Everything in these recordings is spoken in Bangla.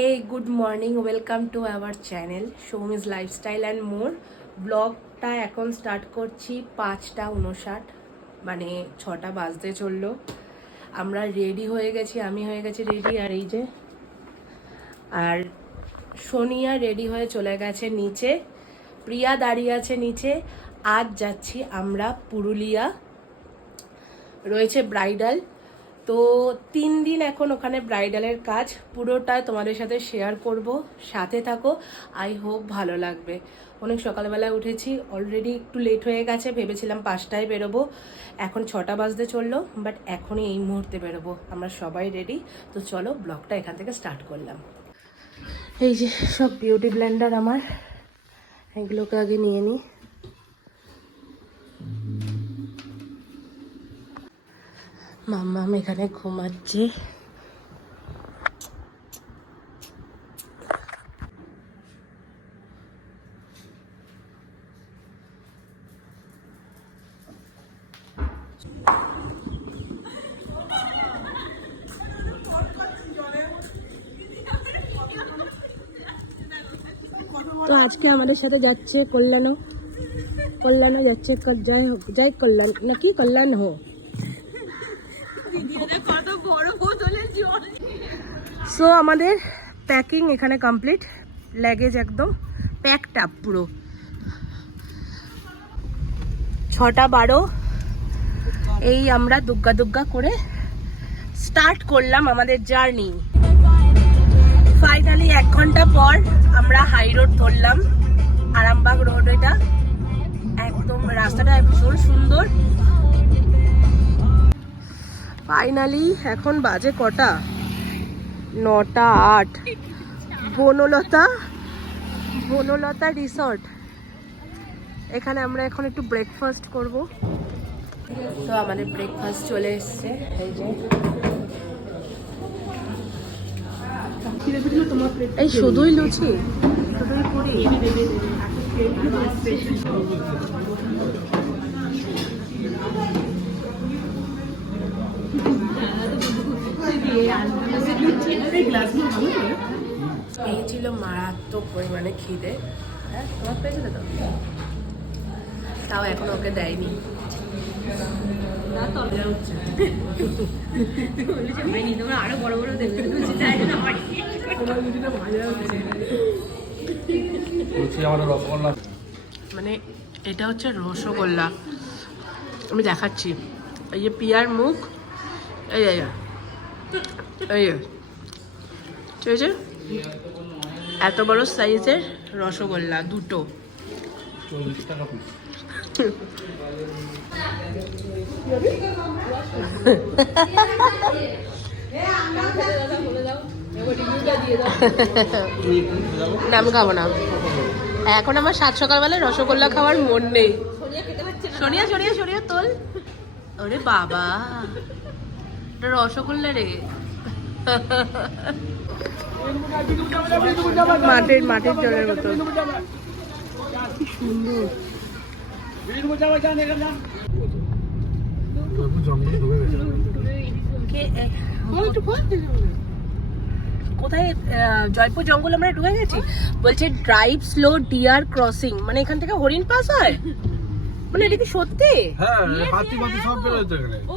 Hey, good morning. Welcome to our channel Showmi's Lifestyle and More. ব্লগটা এখন স্টার্ট করছি 5:59, মানে 6টা বাজতে চললো। আমরা রেডি হয়ে গেছি, আমি হয়ে গেছি রেডি, আর এই যে আর সোনিয়া রেডি হয়ে চলে গেছে নিচে, প্রিয়া দাঁড়িয়ে আছে নিচে। আজ যাচ্ছি আমরা পুরুলিয়া, রয়েছে ব্রাইডাল। তো 3 দিন এখন ওখানে ব্রাইডালের কাজ, পুরোটাই তোমাদের সাথে শেয়ার করব, সাথে থাকো। আই হোপ ভালো লাগবে। অনেক সকালবেলায় উঠেছি, অলরেডি একটু লেট হয়ে গেছে, ভেবেছিলাম 5টায় বেরোবো, এখন 6টা বাজতে চললো, বাট এখনই এই মুহূর্তে বেরোবো। আমরা সবাই রেডি, তো চলো ব্লগটা এখান থেকে স্টার্ট করলাম। এই যে সব বিউটি ব্লেন্ডার আমার, এগুলোকে আগে নিয়ে নিই। মাম্মাম এখানে ঘুমাচ্ছে। তো আজকে আমাদের সাথে যাচ্ছে কল্যাণও যাচ্ছে, যাই হোক, যাই কল্যাণ নাকি কল্যাণ হো। সো আমাদের প্যাকিং এখানে কমপ্লিট, লাগেজ একদম প্যাকড আপ পুরো। 6:12 এই আমরা দুগ্গা করে স্টার্ট করলাম আমাদের জার্নি। ফাইনালি 1 ঘন্টা পর আমরা হাই রোড ধরলাম, আরামবাগ রোড। এটা একদম রাস্তাটা ভীষণ সুন্দর। ফাইনালি এখন বাজে কটা, 9:08। বনলতা রিসর্ট, এখানে আমরা এখন একটু ব্রেকফাস্ট করব। তো আমাদের ব্রেকফাস্ট চলে এসছে, এই যে এই শুধুই লুচি, শুধুই পুরি। এই ছিল মারাত্মক পরিমাণে খিদে। হ্যাঁ, তোমার পেয়েছিল তো, তাও এখন ওকে দেয়নি। আরো বড় বড় মানে এটা হচ্ছে রসগোল্লা, আমি দেখাচ্ছি। এই যে পিয়ার মুখ, এই ঠিক আছে, এত বড় সাইজের রসগোল্লা, দুটো 40 টাকা পিস। না আমি খাবো না, এখন আমার 7 সকালবেলায় রসগোল্লা খাওয়ার মন নেই। সরিয়া তোল। ওরে বাবা, রসগোল্লা রে। মাটির জলের মতো সুন্দর। কোথায় জয়পুর জঙ্গল আমরা ঢুকে গেছি। বলছে ড্রাইভ স্লো ডিয়ার ক্রসিং, মানে এখান থেকে হরিণ পাস হয়, মানে এটা কি সত্যি? হ্যাঁ, হাতি সব বেরোচ্ছে এখানে। ও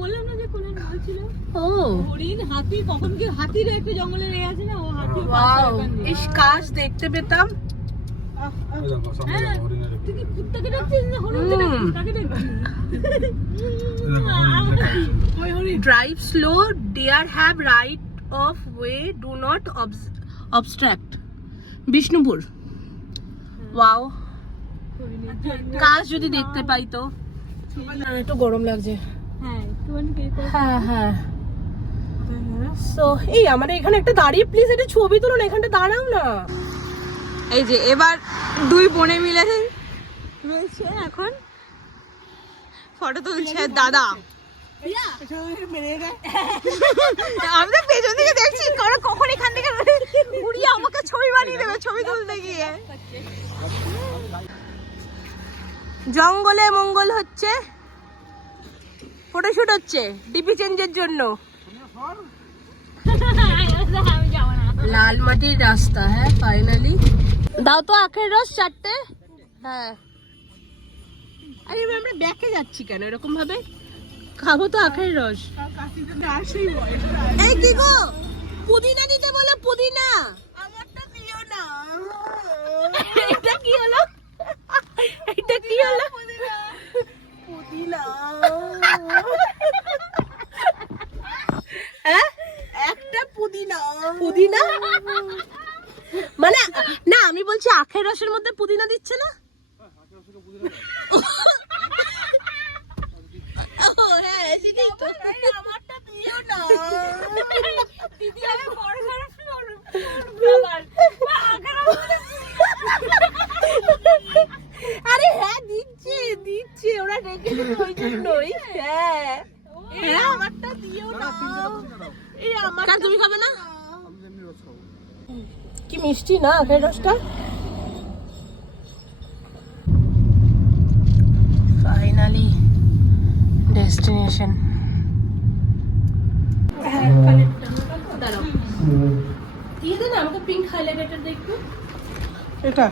বললাম না যে কোন নাম ছিল। ও হরিণ, হাতি, কখন কি হাতির একটা জঙ্গলে রেখে আছে না, ও হাতি। ওয়াও, ইস কাশ দেখতে পেতাম। তুই কি কুত্তাকে ডাকছিস না হরিণ কাকে ডাকছিস? Drive slow dear have right of way, do not obstruct. Bishnupur. Wow, কাশ যদি দেখতে পাই তো। একটু গরম লাগছে। হ্যাঁ। সো এই আমাদের এখানে একটা দাঁড়িয়ে, প্লিজ একটা ছবি তুলুন, এখানটা দাঁড়াও না। এই যে এবার দুই বোনে মিলে রয়েছে, এখন ফটো তুলছে দাদা। আমি তো পেছন দিকে দেখছি কখন এখান থেকে উড়িয়ে আমাকে ছবি বানিয়ে দেবে ছবি তুলতে গিয়ে। জঙ্গলে মঙ্গল হচ্ছে, ফটোশুট হচ্ছে ডিপি চেঞ্জের জন্য। লাল মাটির রাস্তা, হ্যাঁ ফাইনালি। দাও তো আখের রস 4টে। হ্যাঁ, আরে আমরা ব্যাকে যাচ্ছি কেন এরকম ভাবে? খাবো তো আখের রস। এই কি গো, পুদিনা দিতে বলো, পুদিনা। আমারটা দিও না। এটা কি হলো? এটা কি হলো? পুদিনা। হ্যাঁ, একটা পুদিনা। পুদিনা মানে না, আমি বলছি আখের রসের মধ্যে পুদিনা দিচ্ছে না? আরে হ্যাঁ দিচ্ছে দিচ্ছে, ওরা রেখে ওই জন্যই। হ্যাঁ হ্যাঁ, আমারটা দিও না। এই আমার, তুমি খাবে না? কি মিষ্টি না আখের রসটা। Finally destination. দাঁড়াও, দিয়ে দে না আমাকে পিঙ্ক হাইলাইটার দেখবো। এটা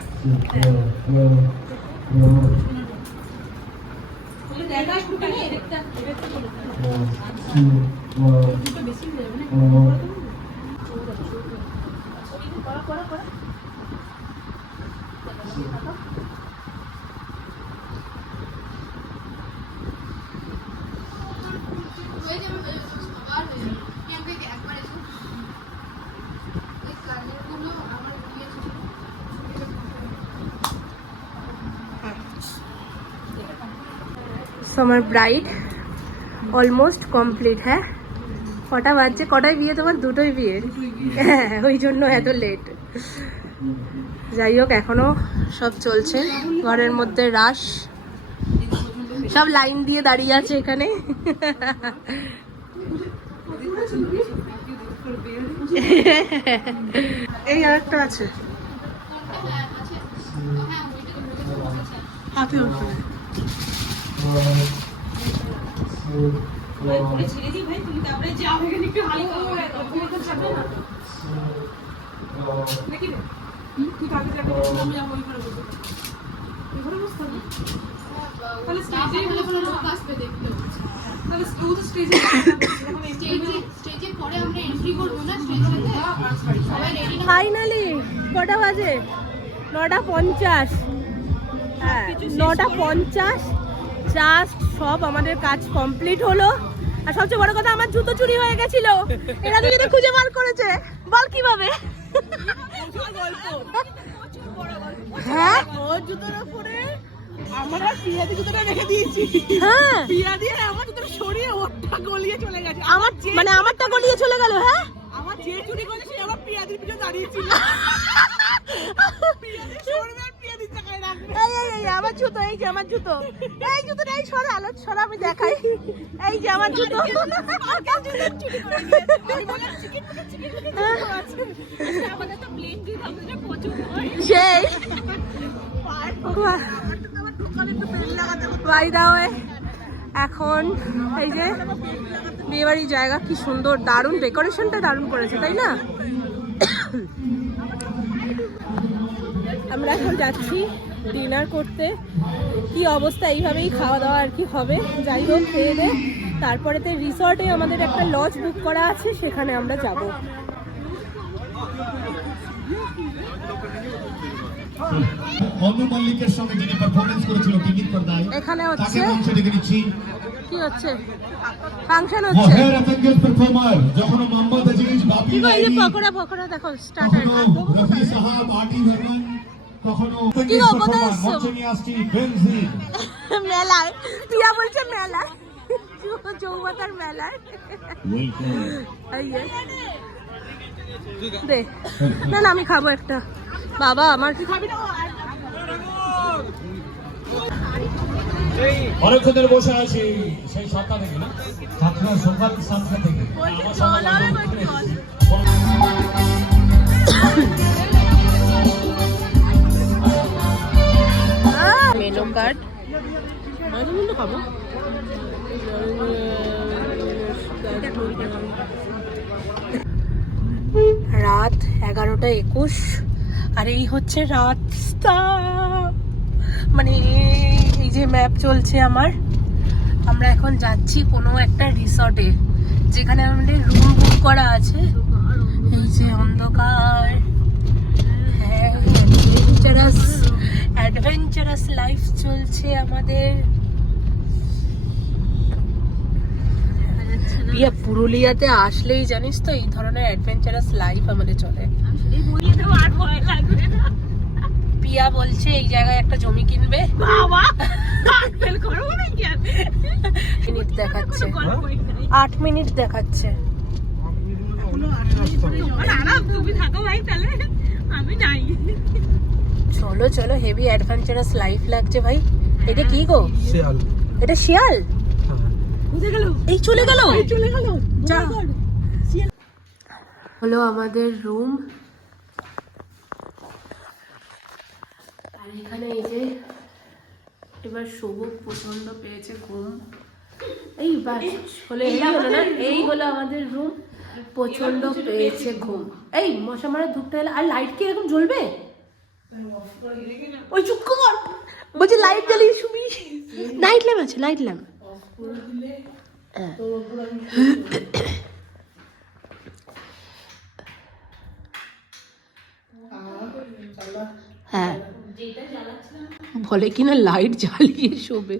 দেখা শুরু করে এটা বেশি দেবে না। করা করা করা। So আমার ব্রাইড অলমোস্ট কমপ্লিট। হ্যাঁ, কটা বাজছে? কটায় বিয়ে তোমার? দুটোই বিয়ে। হ্যাঁ, ওই জন্য এত লেট। যাই হোক, এখনো সব চলছে ঘরের মধ্যে রাশ, সব লাইন দিয়ে দাঁড়িয়ে আছে এখানে। এই আরেকটা আছে হাতে উঠবে। ফাইনালি কটা বাজে? 9:50। হ্যাঁ, 9:50 জাস্ট সব আমাদের কাজ কমপ্লিট হলো। আর সবচেয়ে বড় কথা, আমার জুতো চুরি হয়ে গেছিল, এরা দুজনে খুঁজে বার করেছে। বল কিভাবে? হ্যাঁ, ওর জুতোর উপরে আমার আর পিয়াদি জুতোটা রেখে দিয়েছি। হ্যাঁ, পিয়াদি আর আমার জুতোটা সরিয়ে ওরটা গলিয়ে চলে গেছে। আমার মানে আমারটা গলিয়ে চলে গেল। হ্যাঁ, আমার যে চুরি করেছে আমার পিয়াদির পিছনে দাঁড়িয়ে ছিল। পিয়াদি সরবে আর পিয়াদি টাকায় রাখবে। এই আমার জুতো, এই যে আমার জুতো, এই জুতোটা এই সরা, আলো সরা, আমি দেখাই। এই যে আমার জুতো। আমাদের তো ব্লেড দিয়ে আমাদের পছন্দ হয় সেই। বাই দা ওয়ে, এখন এই যে বিয়েবাড়ির জায়গা কি সুন্দর, দারুণ ডেকোরেশনটা দারুণ করেছে, তাই না? আমরা এখন যাচ্ছি ডিনার করতে। কি অবস্থা, এইভাবেই খাওয়া দাওয়া আর কি হবে। যাই হোক, খেয়ে দে তারপরেতে রিসর্টে আমাদের একটা লজ বুক করা আছে, সেখানে আমরা যাব। অনু মল্লিকের সঙ্গে যিনি পারফরম্যান্স করেছিল টিকিট পর্দায়, এখানে তাকে হচ্ছে মঞ্চে ডেকে নিচ্ছি। কি হচ্ছে? ফাংশন হচ্ছে। হেয়ার অ্যাফেঞ্জার্স পারফর্মার যখন মোহাম্মদ আজিজ বাপি কি কই, এই যে লাইনি, পকোড়া পকোড়া দেখো স্টার্টার। কখনো রফি সাহাব, আটি বর্মন, কখনো কি গো, কোথায় এসছো? মঞ্চে নিয়ে আসছি বেনজিন। মেলায়, পিয়া বলছে মেলায়, চৌমাথার মেলায়। দে না না, আমি খাবো একটা। বাবা আমার অনেকক্ষণের বসে আছি সেই 7টা থেকে না, সাতটা সকাল 7টা থেকে। মেনু কার্ড খাবো। রাত 11:21 আর এই হচ্ছে রাস্তা। মানে এই যে ম্যাপ চলছে আমার, আমরা এখন যাচ্ছি কোনো একটা রিসর্টে যেখানে আমাদের রুম বুক করা আছে। এই যে অন্ধকার, হ্যাঁ, অ্যাডভেঞ্চারাস লাইফ চলছে আমাদের। পুরুলিয়াতে আসলেই জানিস তো এই ধরনের অ্যাডভেঞ্চারাস লাইফ আমাদের চলে। পিয়া বলছে এই জায়গায় একটা জমি কিনবে। মিনিট দেখাচ্ছে, 8 মিনিট দেখাচ্ছে। চলো চলো, হেভি অ্যাডভেঞ্চারাস লাইফ লাগছে ভাই। এটা কি গো? শিয়াল। এটা শিয়াল? এই চলে গেল যা। হলো আমাদের রুম, আর এখানে এই যে এবার সবুজ প্রচন্ড পেয়েছে ঘুম। এই বাস হলে এই হলো না, এই হলো আমাদের রুম, প্রচন্ড পেয়েছে ঘুম। এই মশা মারা ধূপটা এলে, আর লাইট কি এরকম জ্বলবে? ওই চুপ কর, বলছে লাইট জ্বালিয়ে শুবি। নাইট ল্যাম্প আছে, নাইট ল্যাম্প। হ্যাঁ, বলে কিনা লাইট জ্বালিয়ে শোবে।